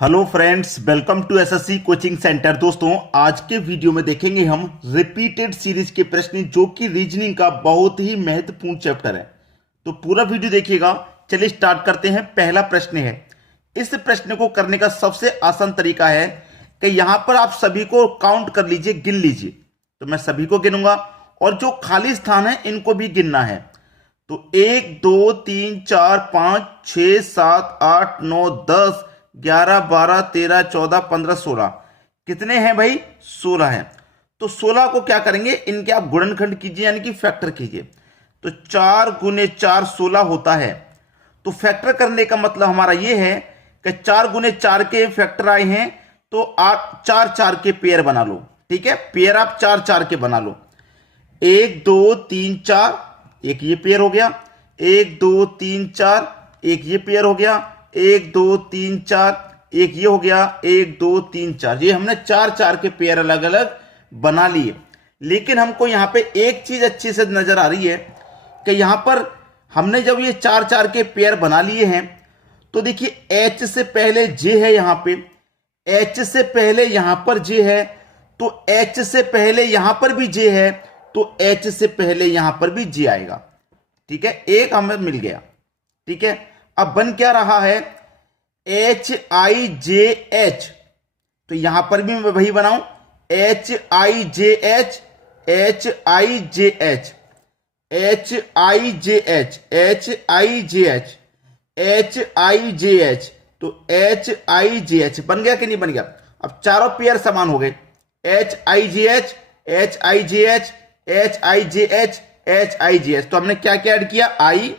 Hello friends, welcome to SSC coaching centre. दोस्तों, आज के वीडियो में देखेंगे हम रिपीटेड सीरीज के प्रश्न जो कि रीजनिंग का बहुत ही महत्वपूर्ण चैप्टर है। तो पूरा वीडियो देखिएगा। चलिए स्टार्ट करते हैं। पहला प्रश्न है, इस प्रश्न को करने का सबसे आसान तरीका है कि यहां पर आप सभी को काउंट कर लीजिए, गिन लीजिए। तो मैं सभी को गिनूंगा और जो खाली स्थान है इनको भी गिनना है। तो 1 2 3 4 5 6 7 8 9 10 11 12 13 14 15 16। कितने हैं भाई? 16 हैं। तो 16 को क्या करेंगे, इनके आप गुणनखंड कीजिए, यानी कि फैक्टर कीजिए। तो 4 गुने 4 16 होता है। तो फैक्टर करने का मतलब हमारा यह है कि 4 गुने 4 के फैक्टर आए हैं, तो आप 4 4 के पेयर बना लो। ठीक है, पेयर आप 4 4 के बना लो। 1 2 3 4, एक ये पेयर हो गया। 1 2 3 4, एक ये पेयर हो गया। 1 2 3 4, एक ये हो गया। 1 2 3 4, ये हमने 4 4 के पेयर अलग अलग बना लिए। लेकिन हमको यहां पे एक चीज अच्छी से नजर आ रही है कि यहां पर हमने जब ये 4 4 के पेयर बना लिए हैं, तो देखिए H से पहले J है, यहां पे H से पहले यहां पर J है, तो H से पहले यहां पर भी J है, तो H से पहले यहां पर भी J आएगा। ठीक है, एक हमें मिल गया। ठीक है, अब बन क्या रहा है, HIJH। तो यहां पर भी मैं वही बनाऊं, HIJH HIJH HIJH HIJH HIJH। तो HIJH बन गया कि नहीं बन गया? अब चारों पेयर समान हो गए। HIJH HIJH HIJH HIJH। तो हमने क्या क्या ऐड किया, IHJI।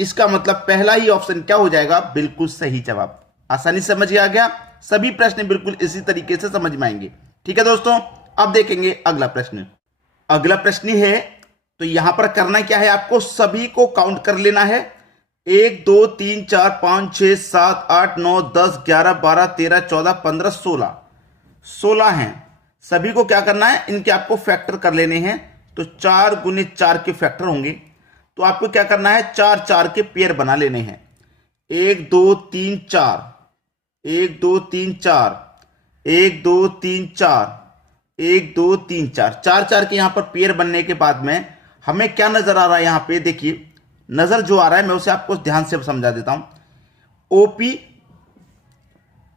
इसका मतलब पहला ही ऑप्शन क्या हो जाएगा, बिल्कुल सही जवाब। आसानी से समझ आ गया। सभी प्रश्न बिल्कुल इसी तरीके से समझ में आएंगे। ठीक है दोस्तों, अब देखेंगे अगला प्रश्न। अगला प्रश्न है, तो यहां पर करना क्या है, आपको सभी को काउंट कर लेना है। 1 2 3 4 5 6 7 8 9 10 11 12 13 14 15 16। 16 हैं। सभी को क्या करना है, इनके आपको फैक्टर कर लेने हैं। तो 4 गुने 4 के फैक्टर होंगे, तो आपको क्या करना है, 4 4 के पेयर बना लेने हैं। 1 2 3 4, 1 2 3 4, 1 2 3 4, 1 2 3 4, 4 4 के यहां पर पेयर बनने के बाद में हमें क्या नजर आ रहा है, यहां पे देखिए नजर जो आ रहा है मैं उसे आपको ध्यान से समझा देता हूं। ओपी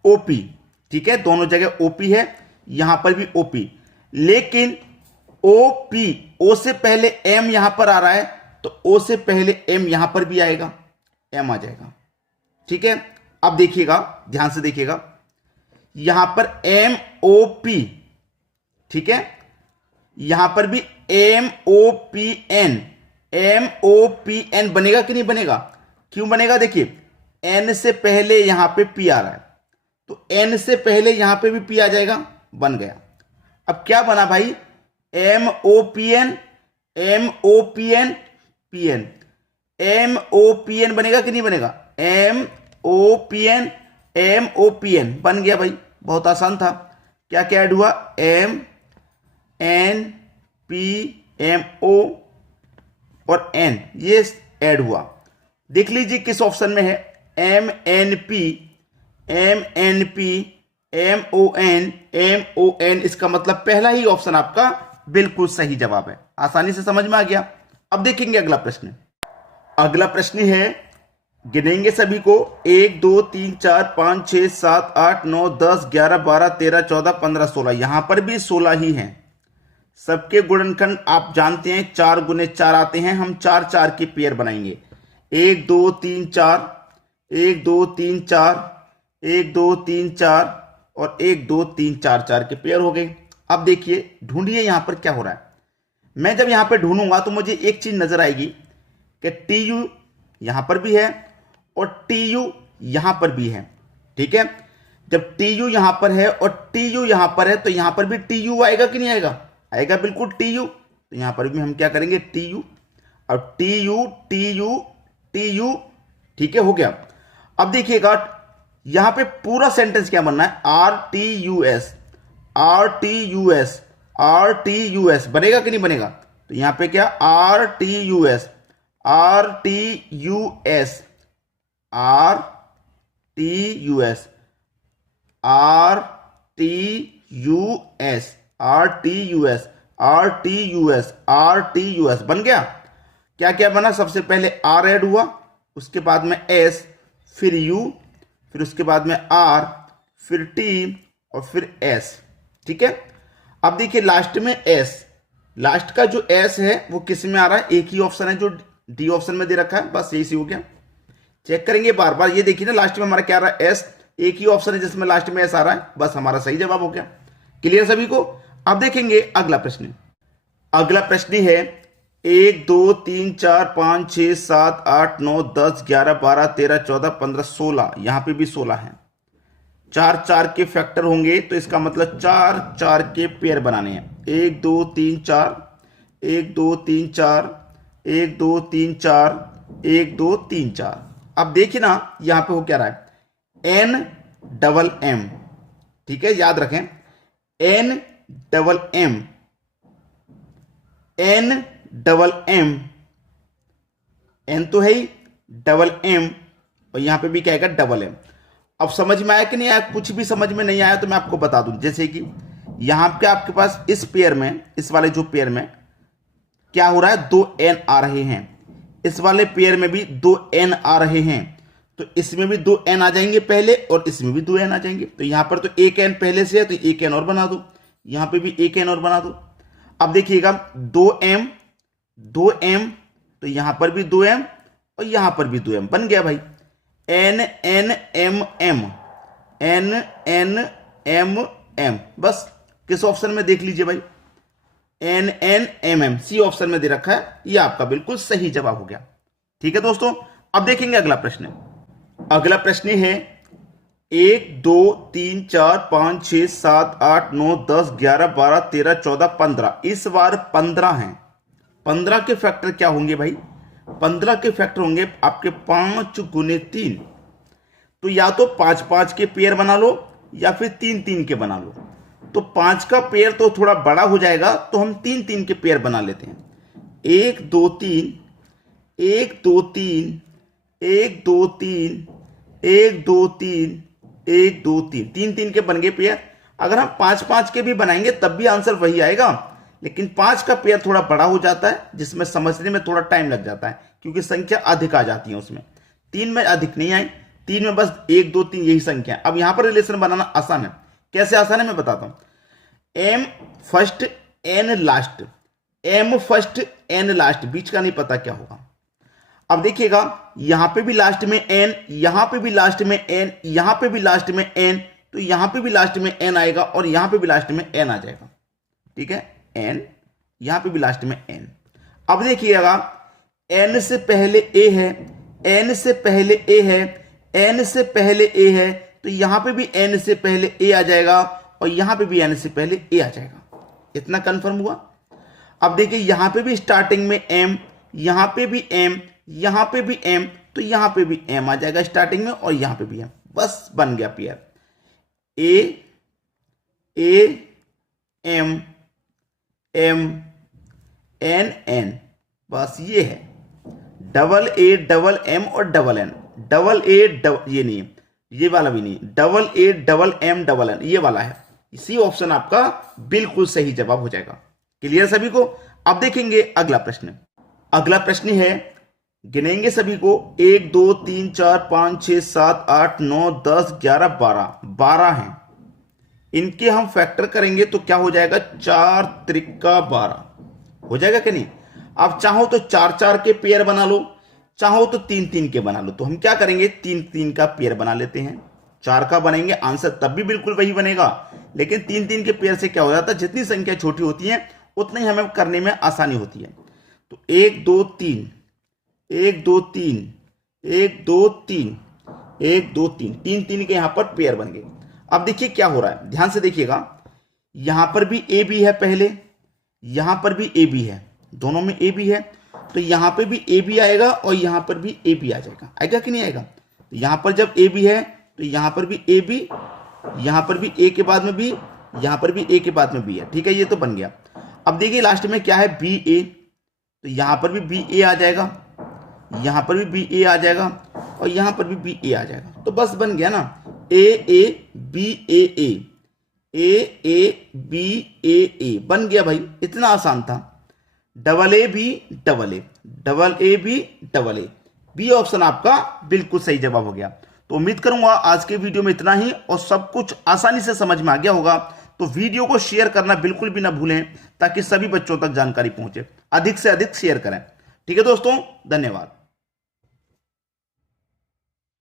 ओपी, ठीक है, दोनों जगह ओपी है, यहां पर भी ओपी। लेकिन ओपी, ओ से पहले एम यहां पर आ रहा है, तो ओ से पहले एम यहां पर भी आएगा, एम आ जाएगा। ठीक है, अब देखिएगा, ध्यान से देखिएगा, यहां पर एम ओ पी। ठीक है, यहां पर भी M O P N, M O P N बनेगा कि नहीं बनेगा? क्यों बनेगा? देखिए एन से पहले यहां पे पी आ रहा है, तो एन से पहले यहां पे भी पी आ जाएगा, बन गया। अब क्या बना भाई, M O P N, M O P N, P N, M O P N बनेगा कि नहीं बनेगा? M O P N, M O P N बन गया भाई, बहुत आसान था। क्या क्या ऐड हुआ, M N P M O और एन, ये ऐड हुआ। देख लीजिए किस ऑप्शन में है, M N P, M N P, M O N, M O N. इसका मतलब पहला ही ऑप्शन आपका बिल्कुल सही जवाब है। आसानी से समझ में आ गया। अब देखेंगे अगला प्रश्न। अगला प्रश्न है, गिनेंगे सभी को, 1 2 3 4 5 6 7 8 9 10 11 12 13 14 15 16। यहां पर भी 16 ही हैं। सबके गुणनखंड आप जानते हैं 4 गुने 4 आते हैं। हम 4 4 के पेयर बनाएंगे। 1 2 3 4, 1 2 3 4, 1 2 3 4 और 1 2 3 4, 4 के पेयर हो गए। अब देखिए, ढूंढिए यहां पर क्या हो रहा है। मैं जब यहां पर ढूंढूंगा तो मुझे एक चीज नजर आएगी कि टी यू यहां पर भी है और टी यू यहां पर भी है। ठीक है, जब टी यू यहां पर है और टी यू यहां पर है, तो यहां पर भी टी यू आएगा कि नहीं आएगा? आएगा बिल्कुल टी यू। तो यहां पर भी हम क्या करेंगे, टी यू। अब T U T U T U, ठीक है, हो गया। अब देखिएगा यहां पे पूरा सेंटेंस क्या बनना है, R T U S, R T U S, R T U S बनेगा कि नहीं बनेगा? तो यहां पे क्या R T U S, R T U S, R T U S, R T U S, R T U S, R T U S, R T U S बन गया। क्या क्या बना, सबसे पहले आर ऐड हुआ, उसके बाद में एस, फिर यू, फिर उसके बाद में आर, फिर टी और फिर एस। ठीक है, अब देखिए लास्ट में एस, लास्ट का जो एस है वो किस में आ रहा है, एक ही ऑप्शन है जो डी ऑप्शन में दे रखा है, बस यही से हो गया। चेक करेंगे बार बार, ये देखिए ना लास्ट में हमारा क्या आ रहा है, एस, एक ही ऑप्शन है जिसमें लास्ट में एस आ रहा है, बस हमारा सही जवाब हो गया। क्लियर सभी को। अब देखेंगे अगला प्रश्न। अगला प्रश्न है 1 2 3 4 5 6 7 8 9 10 11 12 13 14 15 16, यहां पे भी 16 है। 4 4 के फैक्टर होंगे तो इसका मतलब 4 4 के पेयर बनाने हैं। 1 2 3 4, 1 2 3 4, 1 2 3 4, 1 2 3 4। अब देखिए ना यहां पे हो क्या रहा है, एन डबल एम। ठीक है, याद रखें, N double M, N double M, N तो है ही, डबल एम, और यहां पे भी क्या है, डबल एम। अब समझ में आया कि नहीं आया, कुछ भी समझ में नहीं आया तो मैं आपको बता दूं। जैसे कि यहां पे आपके पास इस पेयर में, इस वाले जो पेयर में क्या हो रहा है, 2 एन आ रहे हैं, इस वाले पेयर में भी 2 एन आ रहे हैं, तो इसमें भी 2 एन आ जाएंगे पहले और इसमें भी 2 एन आ जाएंगे। तो यहां पर तो 1 एन पहले से है तो 1 एन और बना दो, यहां पे भी 1 एन और बना दो। अब देखिएगा 2 एम, 2 एम, तो यहां पर भी 2 एम और यहां पर भी 2 एम बन गया भाई। N N M M, N N M M, बस किस ऑप्शन में देख लीजिए भाई, N N M M, C option में दे रखा है, यह आपका बिल्कुल सही जवाब हो गया। ठीक है दोस्तों, अब देखेंगे अगला प्रश्न। अगला प्रश्न है 1 2 3 4 5 6 7 8 9 10 11 12 13 14 15, इस बार 15 हैं। 15 के फैक्टर क्या होंगे भाई, 15 के फैक्टर होंगे आपके 5 गुने 3। तो या तो 5 5 के पेयर बना लो या फिर 3 3 के बना लो। तो 5 का पेयर तो थोड़ा बड़ा हो जाएगा तो हम 3 3 के पेयर बना लेते हैं। 1 2 3, 1 2 3, 1 2 3, 1 2 3, 1 2 3, 3 3 के बन गए पेयर। अगर हम 5 5 के भी बनाएंगे तब भी आंसर वही आएगा, लेकिन 5 का पेयर थोड़ा बड़ा हो जाता है जिसमें समझने में थोड़ा टाइम लग जाता है क्योंकि संख्या अधिक आ जाती है उसमें। 3 में अधिक नहीं आई, 3 में बस 1 2 3 यही संख्या। अब यहां पर रिलेशन बनाना आसान है। कैसे आसान है मैं बताता हूं। M first N last, M first N last, बीच का नहीं पता क्या होगा। अब देखिएगा यहां पे भी लास्ट में एन, यहां पे भी लास्ट में एन, यहां पे भी लास्ट में एन, तो यहां पे भी लास्ट में एन आएगा और यहां पे भी लास्ट में एन आ जाएगा। ठीक है, एन, यहां पे भी लास्ट में एन। अब देखिएगा एन से पहले ए है, एन से पहले ए है, एन से पहले ए है, तो यहां पे भी एन से पहले ए आ जाएगा और यहां पे भी एन से पहले ए आ जाएगा। इतना कंफर्म हुआ। अब देखिए यहां पे भी स्टार्टिंग में एम, यहां पे भी एम, यहां पे भी एम, तो यहां पे भी एम आ जाएगा स्टार्टिंग में और यहां पे भी एम, बस बन गया pair. A M M N N, बस ये है। डबल ए डबल एम और double N, double A double, ये नहीं है, ये वाला भी नहीं, double A double M double N, ये वाला है। इसी ऑप्शन आपका बिल्कुल सही जवाब हो जाएगा। क्लियर सभी को। अब देखेंगे अगला प्रश्न। अगला प्रश्न है, गिनेंगे सभी को, 1 2 3 4 5 6 7 8 9 10 11 12, 12 हैं। इनके हम फैक्टर करेंगे तो क्या हो जाएगा, 4 त्रिका 12 हो जाएगा कि नहीं। आप चाहो तो 4 4 के पेयर बना लो, चाहो तो 3 3 के बना लो। तो हम क्या करेंगे, 3 3 का पेयर बना लेते हैं। 4 का बनाएंगे आंसर तब भी बिल्कुल वही बनेगा, लेकिन 3 3 के पेयर से क्या हो जाता है, जितनी संख्या छोटी होती है उतनी हमें करने में आसानी होती है। तो 1 2 3, 1 2 3, 1 2 3, 1 2 3, 3 3 के यहां पर पेयर बन गए। अब देखिए क्या हो रहा है, ध्यान से देखिएगा, यहां पर भी ए बी है पहले, यहां पर भी ए बी है, दोनों में ए बी है, तो यहां पे भी ए बी आएगा और यहां पर भी ए बी आ जाएगा। आएगा कि नहीं आएगा। तो यहां पर जब ए बी है तो यहां पर भी ए बी, यहां पर भी ए के बाद में बी, यहां पर भी ए के बाद में बी है। ठीक है, ये तो बन गया। अब देखिए लास्ट में क्या है, बी ए, तो यहां पर भी बी ए आ जाएगा, यहां पर भी बी ए आ जाएगा और यहां पर भी बी ए आ जाएगा। तो बस बन गया ना, ए बी ए बी ए बन गया भाई, इतना आसान था। डबल ए भी डबल ए भी डबल ए, बी ऑप्शन आपका बिल्कुल सही जवाब हो गया। तो उम्मीद करूंगा आज के वीडियो में इतना ही और सब कुछ आसानी से समझ में आ गया होगा। तो वीडियो को शेयर करना बिल्कुल भी ना भूलें ताकि सभी बच्चों तक जानकारी पहुंचे। अधिक से अधिक शेयर करें। ठीक है दोस्तों, धन्यवाद।